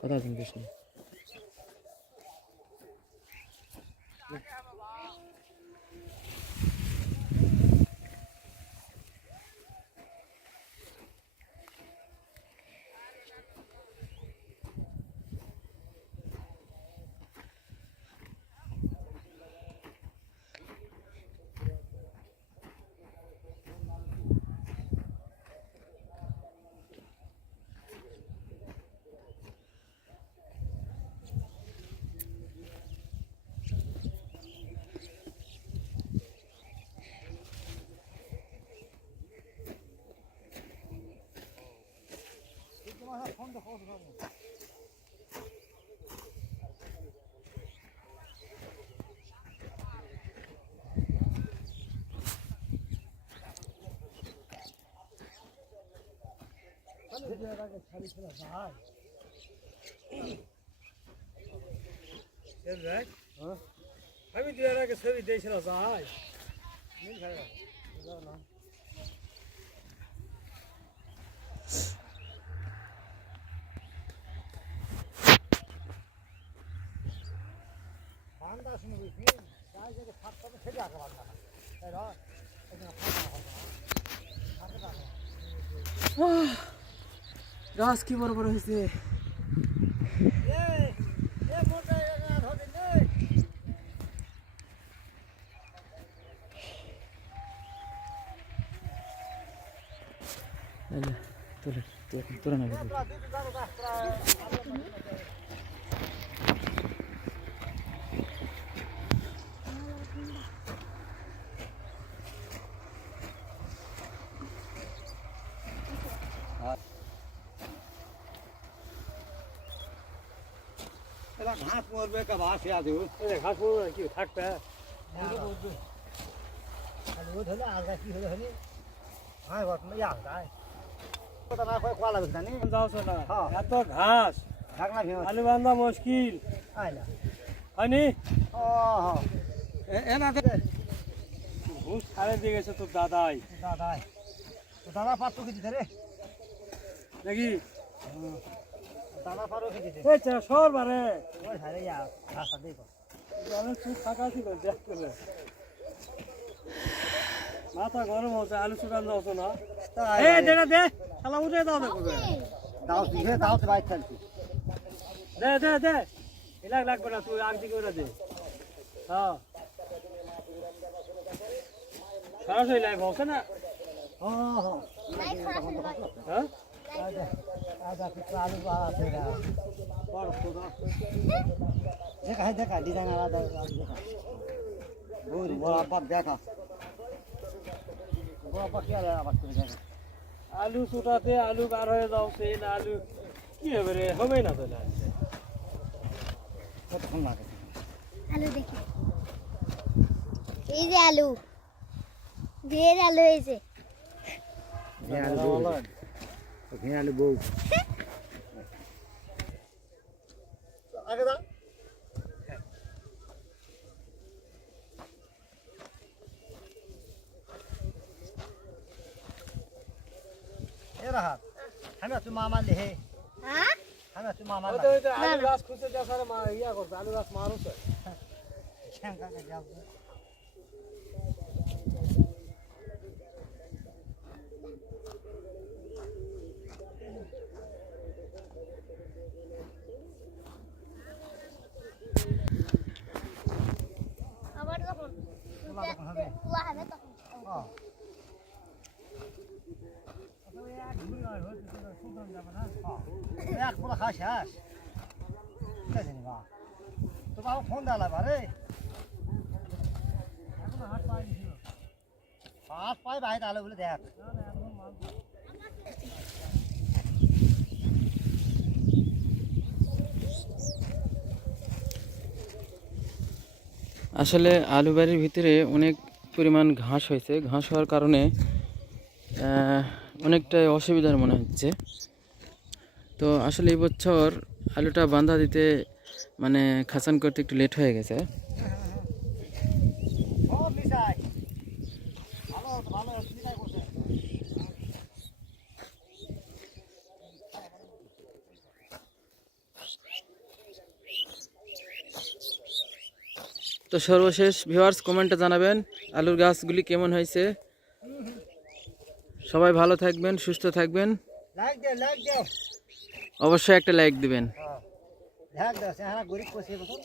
কথা জিজ্ঞেস নেই। আমি দুয়ের আগে ছবি দিয়েছিল যাই গাছ কি বড় বড় হয়েছে। তোরা না ঘাস মরবে ঘাস ঘাস মরবে কি থাকবে এত ঘাস আলু বান্ধা মুশকিল হয়নি ঘুষ ছাড়ে দিয়ে গেছে তোর দাদাই দাদা পাত্র কিছু রে নাকি দাদা পারো কিছু সর বারে ওই সারে রাস্তা দেখো অনেক চুপ ফাঁকা ছিল দেখ করে মাথা গরম হচ্ছে আলু শুকান যাচ্ছে না দে শালা উঠে দাও দেখো দাও দিবে দাও তো বাইক চালছি দে এলাক লাগবে না তুই আগ দিকে ওরা দে হ্যাঁ সরাসরি লাইভ হচ্ছে না হ্যাঁ দেখা ডিজাইন আলাদা দেখা আলু ছোটাতে আলু বার হয়ে যাচ্ছে না আলু কি হবে রে হবে না তো কতক্ষণ লাগে আলু দেখি এই যে আলু ঢের আলু হয়েছে আলু বউ আগে দাও রাহাত আমি তুই মামা লেহে হ্যাঁ আমি তুই মামা আলু গাছ খুঁজতে যা সারা ইয়া করছে আলু গাছ মারুছে আবার যখন হবে কুয়া হবে তখন এক পুরো খাস শেষ ঠিক আছে বা তো বাবু ফোন দেওয়া বারে হাত পাই ভাই তাহলে বলে দেখ আসলে আলু বাড়ির ভিতরে অনেক পরিমাণ ঘাস হয়েছে। ঘাস হওয়ার কারণে অনেকটাই অসুবিধার মনে হচ্ছে। তো আসলে এই বছর আলুটা বাঁধা দিতে মানে খাসান করতে একটু লেট হয়ে গেছে। সব মিশাই ভালো ভালো মিশাই বসে তো সর্বশেষ ভিউয়ার্স কমেন্টে জানাবেন আলুর গাছগুলি কেমন হয়েছে। সবাই ভালো থাকবেন, সুস্থ থাকবেন, লাইক দে অবশ্যই একটা লাইক দিবেন। হ্যাঁ লাইক দাও সে হারা গরিব কোসে বসো